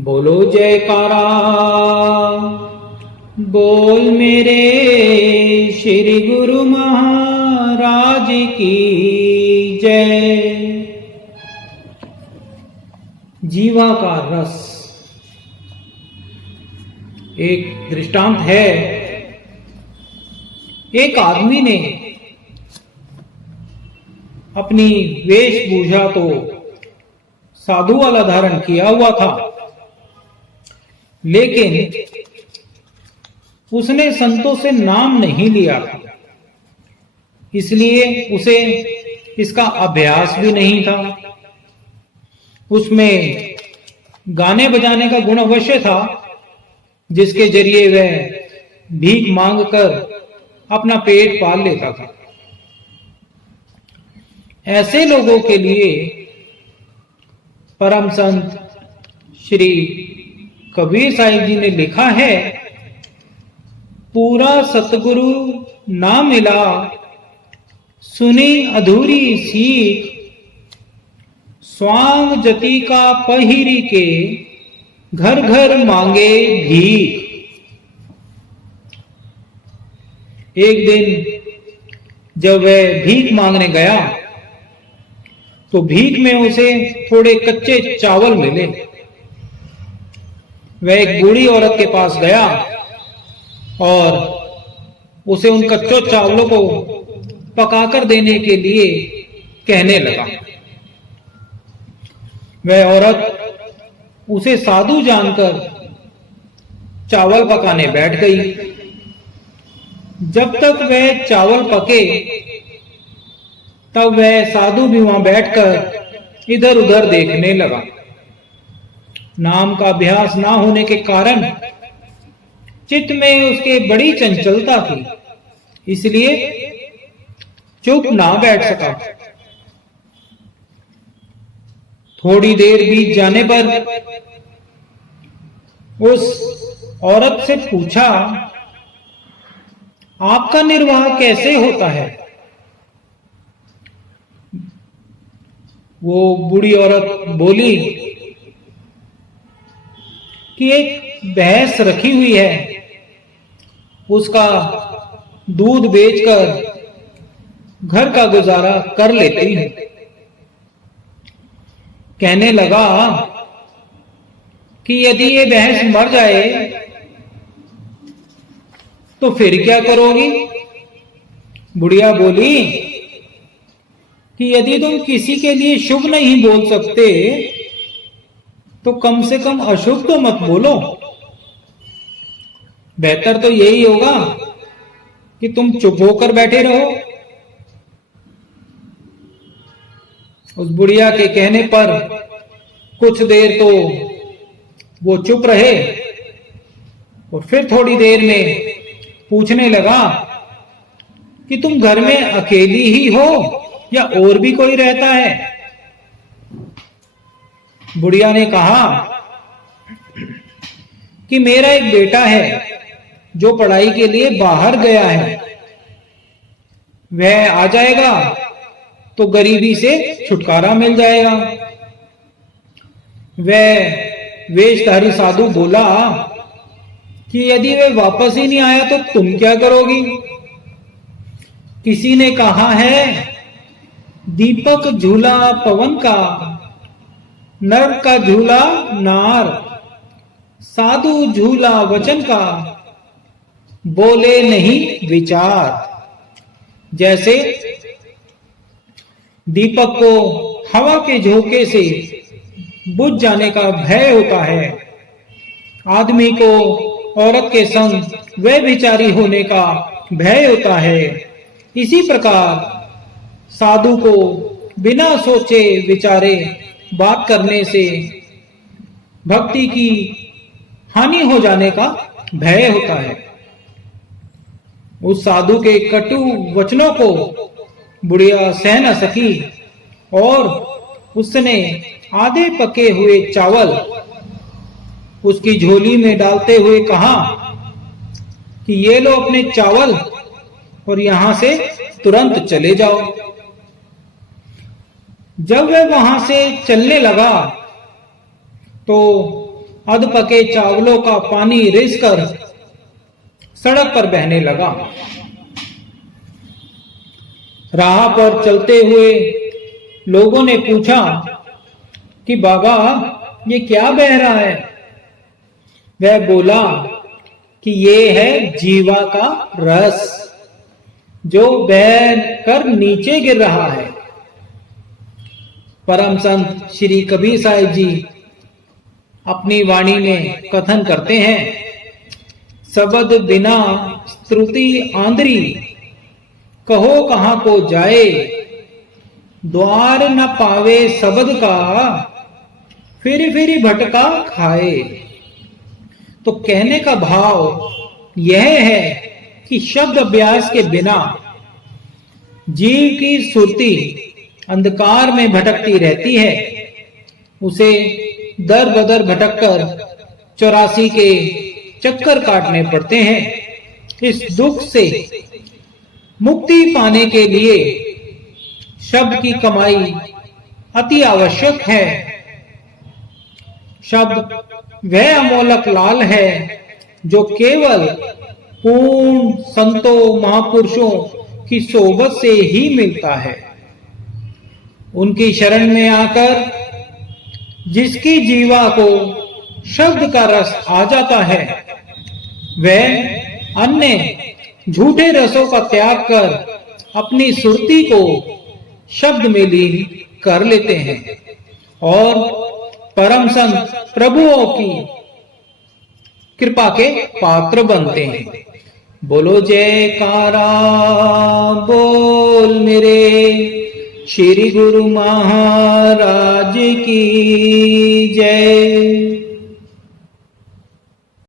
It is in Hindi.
बोलो जयकारा बोल मेरे श्री गुरु महाराज की जय। जीवा का रस। एक दृष्टांत है। एक आदमी ने अपनी वेशभूषा तो साधु वाला धारण किया हुआ था, लेकिन उसने संतों से नाम नहीं लिया था, इसलिए उसे इसका अभ्यास भी नहीं था। उसमें गाने बजाने का गुण अवश्य था, जिसके जरिए वह भीख मांगकर अपना पेट पाल लेता था। ऐसे लोगों के लिए परम संत श्री कबीर साहिब जी ने लिखा है, पूरा सतगुरु ना मिला सुनी अधूरी सीख, स्वांग जति का पहिरी के घर घर मांगे भीख। एक दिन जब वह भीख मांगने गया तो भीख में उसे थोड़े कच्चे चावल मिले। वह एक बूढ़ी औरत के पास गया और उसे उन कच्चों चावलों को पकाकर देने के लिए कहने लगा। वह औरत उसे साधु जानकर चावल पकाने बैठ गई। जब तक वह चावल पके तब वह साधु भी वहां बैठकर इधर उधर देखने लगा। नाम का अभ्यास ना होने के कारण चित्त में उसके बड़ी चंचलता थी, इसलिए चुप ना बैठ सका। थोड़ी देर बीत जाने पर उस औरत से पूछा, आपका निर्वाह कैसे होता है? वो बूढ़ी औरत बोली कि एक भैंस रखी हुई है, उसका दूध बेचकर घर का गुजारा कर लेती हूं। कहने लगा कि यदि ये भैंस मर जाए तो फिर क्या करोगी? बुढ़िया बोली कि यदि तुम किसी के लिए शुभ नहीं बोल सकते तो कम से कम अशुभ तो मत बोलो। बेहतर तो यही होगा कि तुम चुप होकर बैठे रहो। उस बुढ़िया के कहने पर कुछ देर तो वो चुप रहे और फिर थोड़ी देर में पूछने लगा कि तुम घर में अकेली ही हो या और भी कोई रहता है? बुढ़िया ने कहा कि मेरा एक बेटा है जो पढ़ाई के लिए बाहर गया है, वह आ जाएगा तो गरीबी से छुटकारा मिल जाएगा। वह वेशधारी साधु बोला कि यदि वह वापस ही नहीं आया तो तुम क्या करोगी? किसी ने कहा है, दीपक झूला पवन का, नर का झूला नार, साधु झूला वचन का, बोले नहीं विचार। जैसे दीपक को हवा के झोंके से बुझ जाने का भय होता है, आदमी को औरत के संग व्यभिचारी होने का भय होता है, इसी प्रकार साधु को बिना सोचे विचारे बात करने से भक्ति की हानि हो जाने का भय होता है। उस साधु के कटु वचनों को बुढ़िया सह न सकी और उसने आधे पके हुए चावल उसकी झोली में डालते हुए कहा कि ये लो अपने चावल और यहां से तुरंत चले जाओ। जब वह वहां से चलने लगा तो अधपके चावलों का पानी रिसकर सड़क पर बहने लगा। राह पर चलते हुए लोगों ने पूछा कि बाबा ये क्या बह रहा है? वह बोला कि ये है जीवा का रस जो बह कर नीचे गिर रहा है। परम संत श्री कबीर साहिब जी अपनी वाणी में कथन करते हैं, शब्द बिना स्तुति आंद्री, कहो कहां को जाए, द्वार न पावे शब्द का, फिर भटका खाए। तो कहने का भाव यह है कि शब्द अभ्यास के बिना जीव की सुरती अंधकार में भटकती रहती है। उसे दर बदर भटककर 84 के चक्कर काटने पड़ते हैं। इस दुख से मुक्ति पाने के लिए शब्द की कमाई अति आवश्यक है। शब्द वह अमोलक लाल है जो केवल पूर्ण संतों महापुरुषों की सोबत से ही मिलता है। उनकी शरण में आकर जिसकी जीवा को शब्द का रस आ जाता है, वह अन्य झूठे रसों का त्याग कर अपनी सुरती को शब्द में लीन कर लेते हैं और परम संत प्रभुओं की कृपा के पात्र बनते हैं। बोलो जयकारा बोल मेरे श्री गुरु महाराज की जय।